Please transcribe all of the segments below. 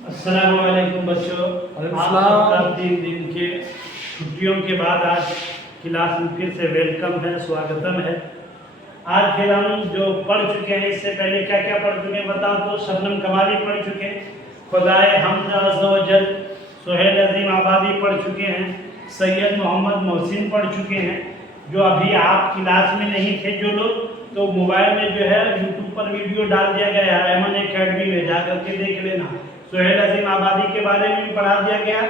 अस्सलाम वालेकुम बच्चों। आपका 3 दिन के छुट्टियों के बाद आज क्लास में फिर से वेलकम है, स्वागतम है। आज फिर हम जो पढ़ चुके हैं, इससे पहले क्या क्या पढ़ चुके हैं बताओ तो। शबनम कमाली पढ़ चुके हैं, खुदाए हमद अज़्ज़ा व जल, सुहेल अज़ीम आबादी पढ़ चुके हैं, सैयद मोहम्मद मोहसिन पढ़ चुके हैं। जो अभी आप क्लास में नहीं थे जो लोग, तो मोबाइल में जो है यूट्यूब पर वीडियो डाल दिया गया है, अमन एकेडमी में जा करके देख लेना। सुहेल अज़ीम आबादी के बारे में भी पढ़ा दिया गया,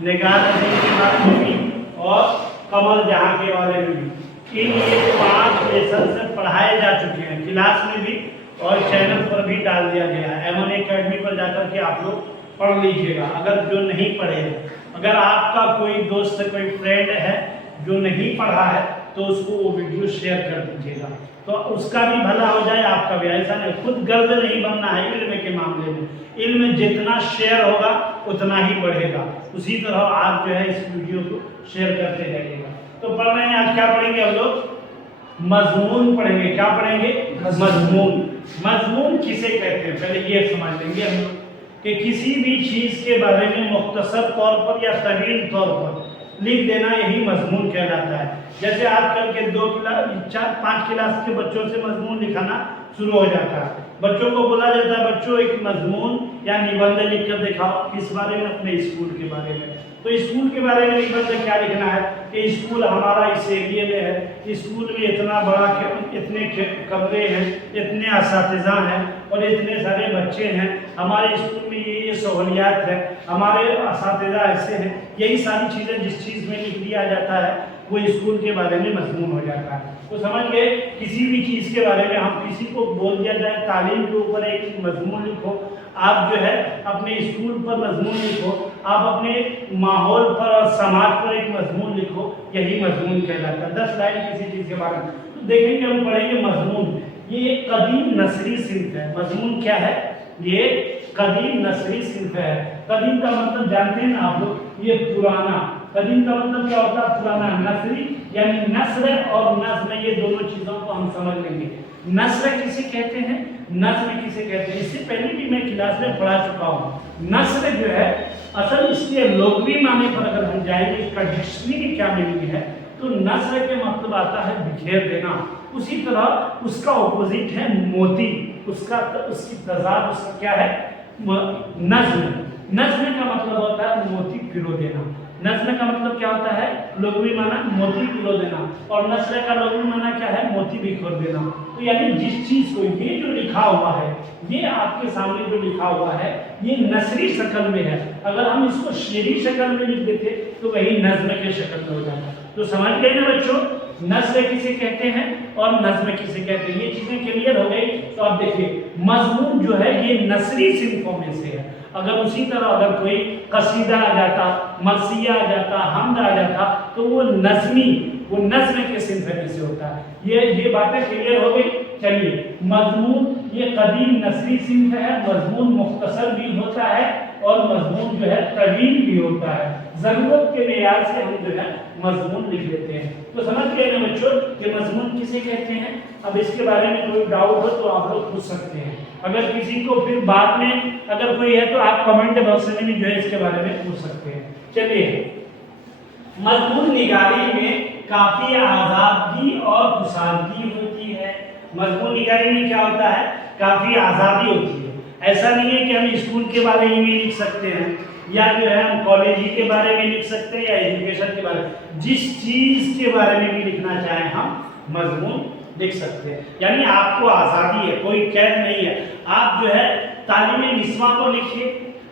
निगार अज़ीम के बारे में भी और कमर जहाँ के बारे में भी। इन ये 5 लेसन से पढ़ाए जा चुके हैं क्लास में भी और चैनल पर भी डाल दिया गया है। अमन एकेडमी पर जाकर के आप लोग पढ़ लीजिएगा अगर जो नहीं पढ़े हैं। अगर आपका कोई दोस्त कोई फ्रेंड है जो नहीं पढ़ा है तो उसको वो वीडियो शेयर कर दीजिएगा, तो उसका भी भला हो जाए, आपका भी। ऐसा नहीं खुद गर्व नहीं बनना है इल्म के मामले में। इल्म जितना शेयर होगा उतना ही बढ़ेगा। उसी तरह आप जो है इस वीडियो को शेयर करते रहिएगा। तो पढ़ रहे हैं, आज क्या पढ़ेंगे हम लोग? मजमून पढ़ेंगे। क्या पढ़ेंगे? मजमून। मजमून किसे कहते हैं पहले ये समझ लेंगे हम लोग कि किसी भी चीज के बारे में मुख्तसर तौर पर या तवील तौर पर लिख देना, यही मजमून कहलाता है। जैसे आजकल के 2 क्लास 4-5 क्लास के बच्चों से मजमून लिखाना शुरू हो जाता है। बच्चों को बोला जाता है बच्चों एक मजमून या निबंध लिख कर दिखाओ। किस बारे में? अपने स्कूल के बारे में। तो स्कूल के बारे में निबंध क्या लिखना है कि स्कूल हमारा इस एरिए में है, स्कूल में इतना बड़ा इतने कमरे हैं, इतने असातिज़ा हैं और इतने सारे बच्चे हैं, हमारे स्कूल में ये सहूलियात है, हमारे असातिज़ा ऐसे हैं। यही सारी चीज़ें जिस चीज़ में लिख दिया जाता है वो स्कूल के बारे में मजमून हो जाता है। तो समझ गए, किसी भी चीज़ के बारे में हम किसी को बोल दिया जाए तालीम के ऊपर एक मजमून लिखो, आप जो है अपने स्कूल पर मजमून लिखो, आप अपने माहौल पर और समाज पर एक मजमून लिखो, यही मजमून कहलाता है। 10 लाइन किसी चीज़ के बारे में। तो देखेंगे हम पढ़ेंगे मजमून। ये एक कदीम नसरी सिंफ है। मजमून क्या है? ये कदीम नसरी सिंफ है। कदीम का मतलब जानते हैं ना आप लोग, ये पुराना। कदीम का मतलब क्या होता है? पुराना। नसरी यानी नस्र और नज्म, ये दोनों चीजों को हम समझ लेंगे। नस्र किसे कहते हैं, नज्म किसे कहते हैं, इससे पहले भी मैं क्लास में पढ़ा चुका हूँ। नस्र जो है असल इसके लोगवी माने पर अगर हम जाएंगे, इसका डिक्शनरी क्या मीनिंग है, तो नस्र के मतलब आता है बिखेर देना। उसी तरह उसका ऑपोजिट है मोती, उसकी तजाद उसका क्या है? नज्म। नज्म का मतलब होता है मोती पिरो देना। नज्म का मतलब क्या होता है? लघवी माना मोती पिरो देना, और नस्र का लघवी माना क्या है? मोती बिखर देना। तो यानी जिस चीज को, ये जो लिखा हुआ है, ये आपके सामने जो लिखा हुआ है, ये नसरी शक्ल में है। अगर हम इसको शेरी शक्ल में लिख देते तो वही नज्म के शक्ल में हो जाता। तो समझ गए ना बच्चों, नस्र किसे कहते हैं और नज्म किसे कहते हैं? ये चीजें क्लियर हो गई। तो आप देखिए, मजमून जो है ये नसरी सिंफों में से है। अगर उसी तरह अगर कोई कसीदा आ जाता, मरसिया आ जाता, हमद आ जाता, तो वो नज़्मी, वो नज्म के सिलसिले में से होता है। ये बातें क्लियर हो गई। चलिए, मजमून ये कदीम नसरी सिंफ है। मजमून मुख्तसर भी होता है और मजमून जो है तवील भी होता है। जरूरत के मेयार से हम जो है मजमून लिख लेते हैं। तो समझ गए ना बच्चों कि मजमून किसे कहते हैं? अब इसके बारे में कोई डाउट हो तो आप लोग पूछ सकते हैं। अगर किसी को फिर बाद में अगर कोई है तो आप कमेंट बॉक्स में भी जो है इसके बारे में पूछ सकते हैं। चलिए, मजमून निगारी में काफी आजादी और कुशादगी होती है। मजमून निगारी में क्या होता है? काफी आजादी होती है। ऐसा नहीं है कि हम स्कूल के बारे में लिख सकते हैं या जो है हम कॉलेज के बारे में लिख सकते हैं या एजुकेशन के बारे में। जिस चीज के बारे में भी लिखना चाहें हम मजमून लिख सकते हैं। यानी आपको आज़ादी है, कोई कैद नहीं है। आप जो है तालीम निस्वां पर लिखिए,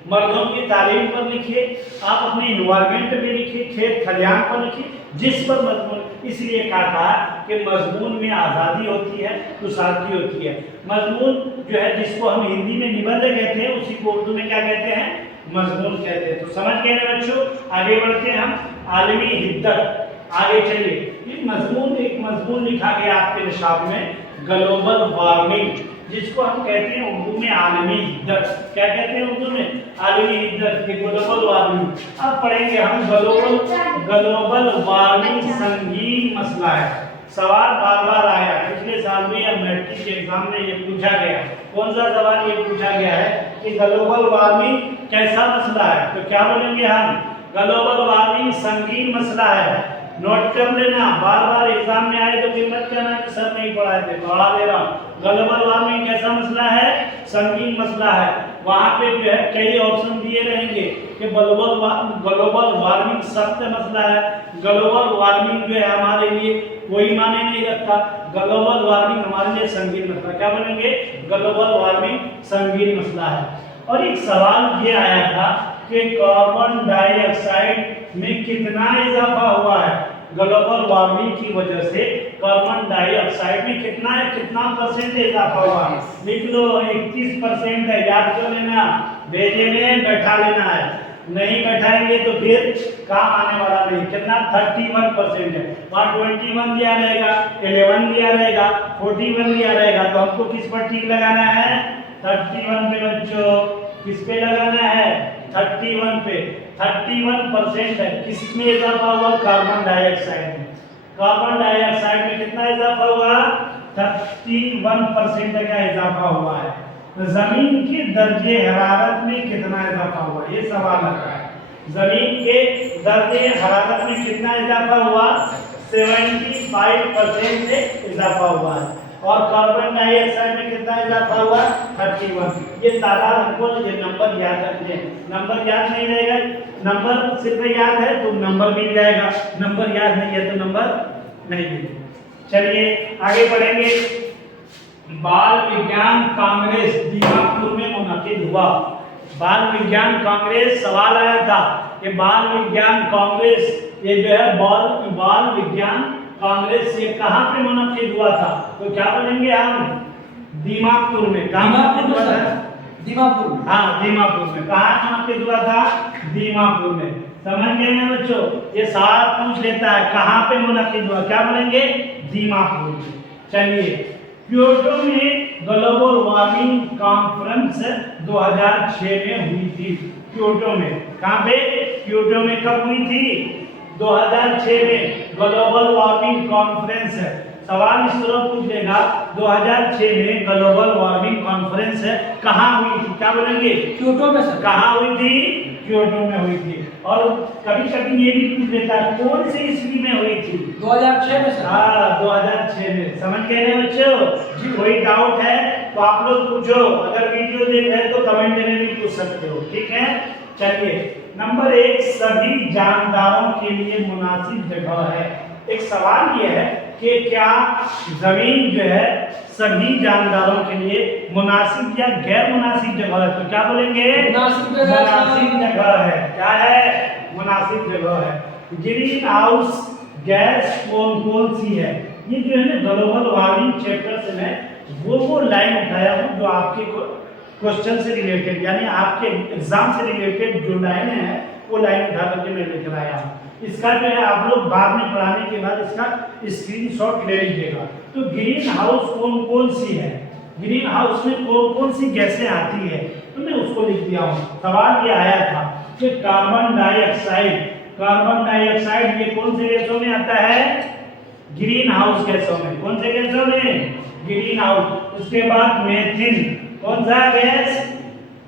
मर्दों की तालीम पर लिखिए, आप अपने इन्वायरमेंट में लिखिए, खेत खलियान पर लिखिए, जिस पर मजमून। इसलिए कहा कि मजमून में आज़ादी होती है, कुशादगी होती है। मजमून जो है जिसको हम हिंदी में निबंध कहते हैं, उसी को उर्दू में क्या कहते हैं? मजमून कहते हैं। तो समझ गए ना बच्चों? आगे बढ़ते हैं हम। आलमी हिद्दत, आगे चलिए। ये मजमून, एक मजमून लिखा गया आपके निशाब में, ग्लोबल वार्मिंग, जिसको हम कहते हैं उर्दू में आलमी हिद्दत। क्या कहते हैं उर्दू में? आलमी हिद्दत, ग्लोबल वार्मिंग। अब पढ़ेंगे हम ग्लोबल वार्मिंग संगीन मसला है। सवाल बार बार आया, पिछले साल में या मैट्रिक के एग्जाम में ये पूछा गया। कौन सा सवाल ये पूछा गया है कि ग्लोबल वार्मिंग कैसा मसला है, तो क्या बोलेंगे हम, ग्लोबल वार्मिंग संगीन मसला है। नोट कर लेना, बार बार एग्जाम में आए तो फिर मत कहना कि सर नहीं पढ़ाए थे, पढ़ा दे रहा हूँ। ग्लोबल वार्मिंग कैसा मसला है, संगीन मसला है। वहाँ पे जो है कई ऑप्शन दिए रहेंगे कि ग्लोबल वार्मिंग सख्त मसला है, ग्लोबल वार्मिंग जो है हमारे लिए कोई माने नहीं रखता, ग्लोबल वार्मिंग हमारे लिए संगीन मसला। क्या बोलेंगे, ग्लोबल वार्मिंग संगीन मसला है। और एक सवाल ये आया था कि कार्बन डाइऑक्साइड में कितना इजाफा हुआ है, ग्लोबल वार्मिंग की वजह से कार्बन डाइऑक्साइड में कितना परसेंट इजाफा हुआ है। लिख लो 31% है, याद कर लेना, भेजे में बैठा लेना है, नहीं बैठाएंगे तो फिर काम आने वाला नहीं। कितना 31% है, वहाँ 21 दिया रहेगा, 11 दिया रहेगा, 41 दिया रहेगा, तो हमको किस पर टिक लगाना है, 31 पे बच्चों, किस पे लगाना है, 31 पे। 31% है, किसमें इजाफा हुआ, कार्बन डाइऑक्साइड में। कार्बन डाइऑक्साइड में कितना इजाफा हुआ, 31% का इजाफा हुआ है। जमीन के दर्जे हरारत में कितना इजाफा हुआ, ये सवाल आता है। जमीन के दर्जे हरारत में कितना इजाफा हुआ, 75% से इजाफा हुआ है। और कार्बन डाइऑक्साइड में कितना इजाफा हुआ, 31। ये तादाद हमको, ये नंबर याद रखने, नंबर याद नहीं रहेगा, नंबर सिर्फ याद है तो नंबर मिल जाएगा, नंबर याद नहीं है तो नंबर नहीं मिलेगा। चलिए आगे बढ़ेंगे। बाल विज्ञान कांग्रेस दीमापुर में मुनक्किद हुआ। बाल विज्ञान कांग्रेस, सवाल आया था कि बाल विज्ञान कांग्रेस, ये जो है बाल विज्ञान कांग्रेस ये कहाँ पे मुनक्किद हुआ था, तो क्या बोलेंगे हम, दीमापुर में। कहाँ हुआ था, दीमापुर, हाँ दीमापुर में। कहाँ मुनक्किद हुआ था, दीमापुर में। समझ गए ना बच्चों, ये सारा पूछ लेता है कहाँ पे मुनक्किद हुआ, क्या बोलेंगे, दीमापुर में। चलिए, क्योटो में ग्लोबल वार्मिंग कॉन्फ्रेंस 2006 में हुई थी। क्योटो में, कहाँ पे, क्योटो में कब हुई थी, 2006 में ग्लोबल वार्मिंग कॉन्फ्रेंस है। सवाल इस तरह पूछ लेगा, 2006 में ग्लोबल वार्मिंग कॉन्फ्रेंस कहाँ हुई थी, क्या बोलेंगे, क्योटो में। सर कहाँ हुई थी, क्योटो में हुई थी। और कभी कभी ये भी पूछ लेता है कौन से ईस्वी में हुई थी, 2006 में। सर हाँ 2006 में। समझ गए ना बच्चों जी, कोई डाउट है तो आप लोग पूछो, अगर वीडियो देख रहे हैं तो कमेंट में भी पूछ सकते हो, ठीक है। चलिए, नंबर 1, सभी जानदारों के लिए मुनासिब जगह है। एक सवाल ये है कि क्या जमीन जो है सभी जानदारों के लिए मुनासिब या गैर मुनासिब जगह है, तो क्या बोलेंगे, मुनासिब जगह है। क्या है, मुनासिब जगह है। ग्रीन हाउस गैस कौन कौन सी है, ये जो है ना ग्लोबल वार्मिंग चैप्टर से मैं वो लाइन उठाया हूँ जो आपके क्वेश्चन से रिलेटेड, यानी आपके एग्जाम से रिलेटेड जो लाइन है वो लाइन उठा करके मैं लेकर आया हूँ। इसका जो है आप लोग बाद में पढ़ाने के बाद इसका स्क्रीनशॉट ले लीजिएगा। तो ग्रीन हाउस कौन कौन सी है, ग्रीन हाउस में कौन कौन सी गैसें आती है, तो मैं उसको लिख दिया हूँ। सवाल ये आया था कि कार्बन डाइऑक्साइड ये कौन से गैसों में आता है, ग्रीन हाउस गैसों में। कौन से गैसों में, ग्रीन हाउस। उसके बाद मेथिन, कौन सा गैस,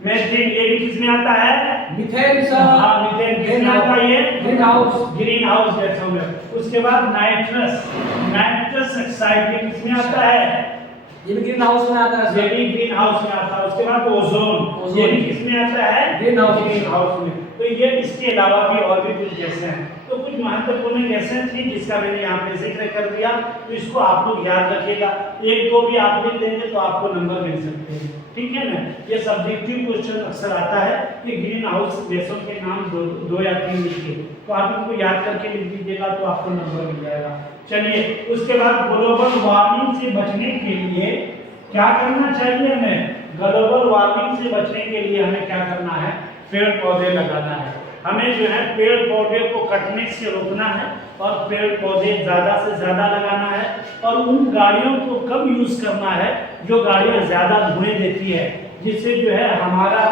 मेथिन, ये भी किसमें आता है, मीथेन। हाँ मीथेन किसमें आता है, ये ग्रीन हाउस गैसों में। उसके बाद नाइट्रस ऑक्साइड ये किसमें आता है, ये भी ग्रीन हाउस में आता है, ये भी ग्रीन हाउस में आता है। उसके बाद ओजोन, ये भी किसमें आता है, ग्रीन हाउस में। तो ये इसके अलावा भी और भी कुछ गैसें हैं। तो कुछ महत्वपूर्ण गैसें थी जिसका मैंने यहाँ पे जिक्र कर दिया, तो इसको आप लोग याद रखिएगा। एक दो भी आप लिख देंगे तो आपको नंबर मिल सकते हैं, ठीक है ना। ये सब्जेक्टिव क्वेश्चन अक्सर आता है कि ग्रीन हाउस गैसों के नाम दो या तीन लिखिए, तो आप इनको याद करके लिख दीजिएगा तो आपको नंबर मिल जाएगा। चलिए, उसके बाद ग्लोबल वार्मिंग से बचने के लिए क्या करना चाहिए हमें, ग्लोबल वार्मिंग से बचने के लिए हमें क्या करना है, पेड़ पौधे लगाना है। हमें जो है पेड़ पौधे को कटने से रोकना है और पेड़ पौधे ज़्यादा से ज़्यादा लगाना है। और उन गाड़ियों को कम यूज़ करना है जो गाड़ियाँ ज़्यादा धुएं देती है, जिससे जो है हमारा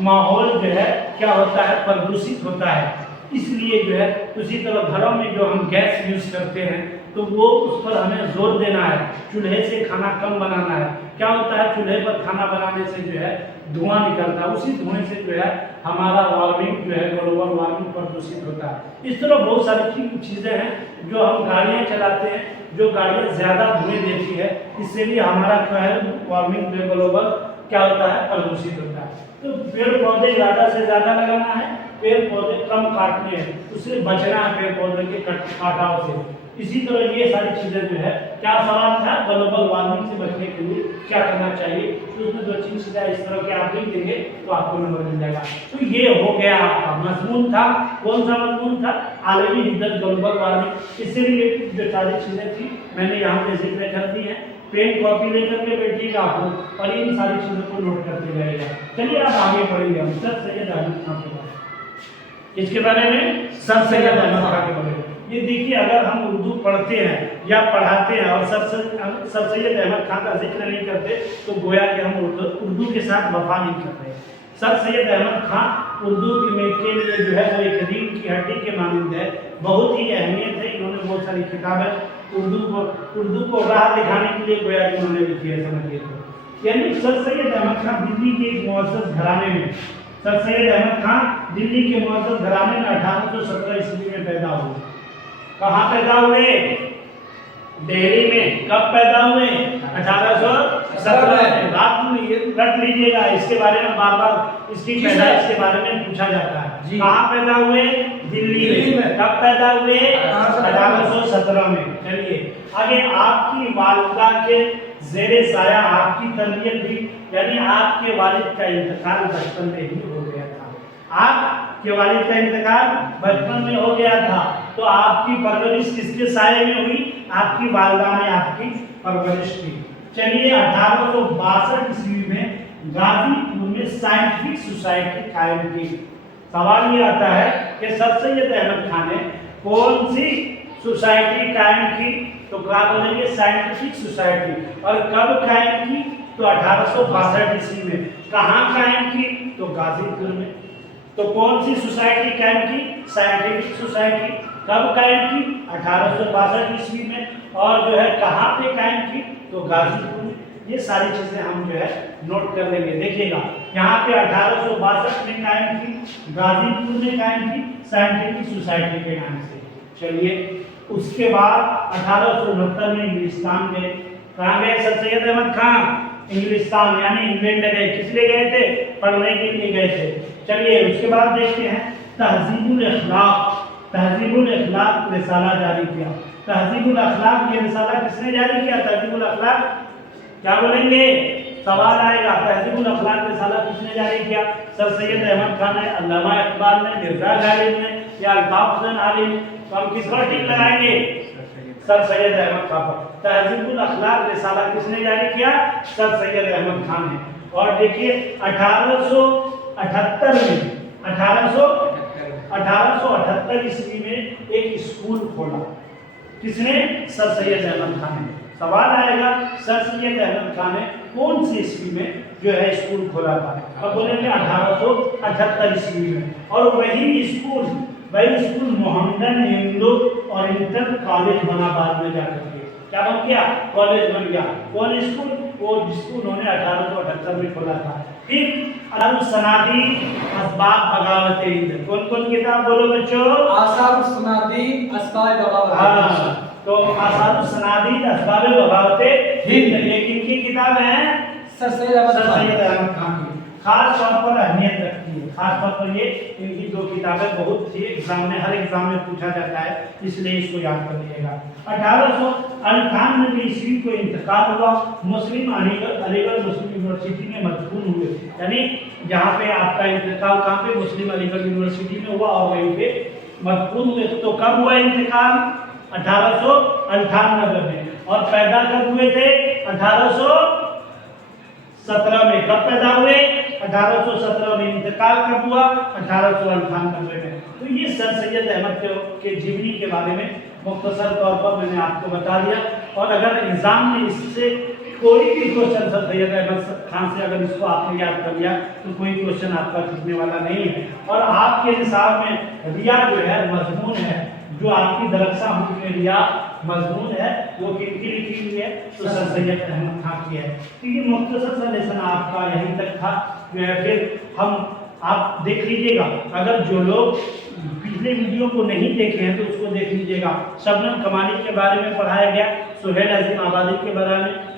माहौल जो है क्या होता है, प्रदूषित होता है। इसलिए जो है उसी तरह घरों में जो हम गैस यूज़ करते हैं तो वो उस पर हमें जोर देना है। चूल्हे से खाना कम बनाना है। क्या होता है, चूल्हे पर खाना बनाने से जो है धुआं निकलता है, उसी धुएं से जो है हमारा वार्मिंग जो है ग्लोबल वार्मिंग प्रदूषित होता है। इस तरह बहुत सारी चीज़ें हैं जो हम गाड़ियाँ चलाते हैं, जो गाड़ियाँ ज़्यादा धुएं देती है, इससे भी हमारा जो है वार्मिंग जो ग्लोबल क्या होता है, प्रदूषित होता है। तो पेड़ पौधे ज़्यादा से ज़्यादा लगाना है, पेड़ पौधे कम काटने हैं, उससे बचना है पेड़ पौधे के कटाव से। इसी तरह ये सारी चीज़ें जो है, क्या सवाल था, ग्लोबल वार्मिंग से बचने के लिए क्या करना चाहिए, तो उसमें 2-3 चीज़ें इस तरह के आप लिख देंगे तो आपको नंबर मिल जाएगा। तो ये हो गया आपका मजमून था। कौन सा मजमून था, आलमी हिद्दत ग्लोबल वार्मिंग। इससे रिलेटेड जो सारी चीज़ें थी मैंने यहाँ पे जिक्र कर दी है। पेन कॉपी लेकर के बैठिएगा आप लोग और इन सारी चीज़ों को नोट करते रहेगा। चलिए आप आगे पढ़ेंगे हम सर सैयद अहमद खान के बारे में। इसके बारे में सर सैयद अहमद खान के बारे में ये देखिए, अगर हम उर्दू पढ़ते हैं या पढ़ाते हैं और सर सैयद अहमद खान का जिक्र नहीं करते तो गोया कि हम उर्दू के साथ वफा नहीं कर रहे। सर सैयद अहमद खान उर्दू के लिए जो है वो एक रीढ़ की हड्डी के मानंद है, बहुत ही अहमियत है। इन्होंने बहुत सारी किताबें उर्दू को राह दिखाने के लिए गोया कि उन्होंने लिखी है, समझिए तो। यानी सर सैयद अहमद खान दिल्ली के एक मुअज़्ज़ज़ घराने में, सर सैयद अहमद खान दिल्ली के मुअज़्ज़ज़ घराने में 1817 ईस्वी में पैदा हुए। कहाँ पैदा हुए, दिल्ली में। कब पैदा हुए, 1817 में। बात ये रट लीजिएगा, इसके बारे में बार बार इसकी पैदाइश के बारे में पूछा जाता है। कहाँ पैदा हुए, दिल्ली में। कब पैदा हुए, 1817 में। चलिए आगे, आपकी वालिदा के ज़ेरे साया आपकी तरबियत हुई, यानी आपके वालिद का इंतकाल बचपन में ही हो गया था। आपके वालिद का इंतकाल बचपन में हो गया था, तो आपकी परवरिश किसके साये में हुई, आपकी वालिदा ने आपकी परवरिश की। चलिए 1862 ईस्वी में गाजीपुर में साइंटिफिक सोसाइटी कायम की। सवाल ये आता है कि सर सैयद अहमद खान ने कौन सी सोसाइटी कायम की, तो क्या बोलेंगे, साइंटिफिक सोसाइटी। और कब कायम की, तो 1862 ईस्वी में। कहाँ कायम की, तो गाजीपुर में। तो कौन सी सोसाइटी कायम की, साइंटिफिक सोसाइटी। कब कायम की, 1862 ईस्वी में। और जो है कहाँ पे कायम की, तो गाजीपुर में। ये सारी चीजें हम जो है नोट कर लेंगे। देखिएगा यहाँ पे 1862 में कायम की, गाजीपुर में कायम की, साइंटिफिक सोसाइटी के नाम से। चलिए उसके बाद 1869 में इंग्लिस्तान गए। कहाँ गए सर सैयद अहमद खान, इंग्लिस्तान यानी इंग्लैंड गए। किस लिए गए थे, पढ़ने के लिए गए थे। चलिए उसके बाद देखते हैं तहजीबुल अखलाक रिसाला जारी किया। तहजीबुल अखलाक ये रिसाला किसने जारी किया, तहजीबुल अखलाक, क्या बोलेंगे, सवाल आएगा। तहजीबुल अखलाक रिसाला किसने जारी किया, सर सैयद अहमद खान ने, अल्लामा इकबाल ने, मिर्जा गालिब ने या अल्ताफ हुसैन आली ने। तो हम किस पर टिक लगाएंगे, सर सैयद अहमद खान पर। तहजीबुल अखलाक रिसाला किसने जारी किया, सर सैयद अहमद खान ने। और देखिए 1878 में 1878 ईस्वी में एक स्कूल खोला। किसने, सर सैयद अहमद खान ने। सवाल आएगा सर सैयद अहमद खान ने कौन सी ईस्वी में जो है स्कूल खोला था, अब बोलेंगे 1878 ईस्वी में। और वही स्कूल मोहम्मदन हिंदू और इंटर कॉलेज बना बाद में जाकर के। क्या बन गया, कॉलेज बन गया। कौन स्कूल, वो जिसको उन्होंने 1878 में खोला था। फिर सनादी असबाब बगावत हिंद, कौन कौन किताब बोलो बच्चों, आसार सनादी असबाब बगावत। हाँ, तो आसार सनादी असबाब बगावत हिंद ये किनकी किताब है, सर सैयद अहमद खान की। खास तौर पर अहमियत रखती है, खास तौर पर ये इनकी दो किताबें बहुत ही हर एग्जाम में पूछा जाता है, इसलिए इसको याद कर लीजिएगा। 1898 ईस्वी को इंतकाल हुआ। मुस्लिम अलीगढ़ मुस्लिम यूनिवर्सिटी में मदफून हुए, यानी जहाँ पे आपका इंतकाल कहाँ पे, मुस्लिम अलीगढ़ यूनिवर्सिटी में हुआ और वहीं पे मदफून हुए। तो कब हुआ इंतकाल, 1898 में। और पैदा कब हुए थे, 1817 में। कब पैदा हुए, 1817 में। इंतकाल कब हुआ, 1898 में। तो ये सर सैयद अहमद के जीवनी के बारे में मुख्तसर तौर पर मैंने आपको बता दिया। और अगर एग्जाम में इससे कोई भी क्वेश्चन सर सैयद अहमद खान से अगर इसको आपने याद कर लिया तो कोई क्वेश्चन आपका छूटने वाला नहीं है। और आपके निसाब में रिया जो है मजमून है, जो आपकी दरक्षा मुल्क में रिया मजमून है वो किनकी लिखी हुई है, तो सर सैयद अहमद खान की है। क्योंकि मुख्तसर सा लेसन आपका यहीं तक था। फिर आप देख लीजिएगा, अगर जो लोग पिछले वीडियो को नहीं देखे हैं तो उसको देख लीजिएगा। शबनम कमानी के बारे में पढ़ाया गया, सुहेल अजीम आबादी के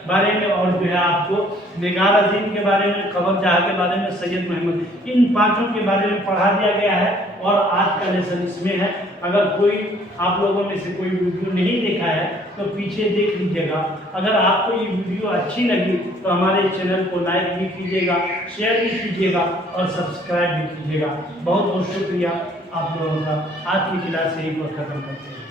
बारे में और जो है आपको निगार अजीम के बारे में, खबर जहाँ के बारे में, सैयद महमूद, इन पांचों के बारे में पढ़ा दिया गया है। और आज का लेसन इसमें है। अगर कोई आप लोगों में से कोई वीडियो नहीं देखा है तो पीछे देख लीजिएगा। अगर आपको ये वीडियो अच्छी लगी तो हमारे चैनल को लाइक भी कीजिएगा, शेयर भी कीजिएगा और सब्सक्राइब भी कीजिएगा। बहुत बहुत शुक्रिया आप लोगों का। आज की क्लास यहीं पर खत्म करते हैं।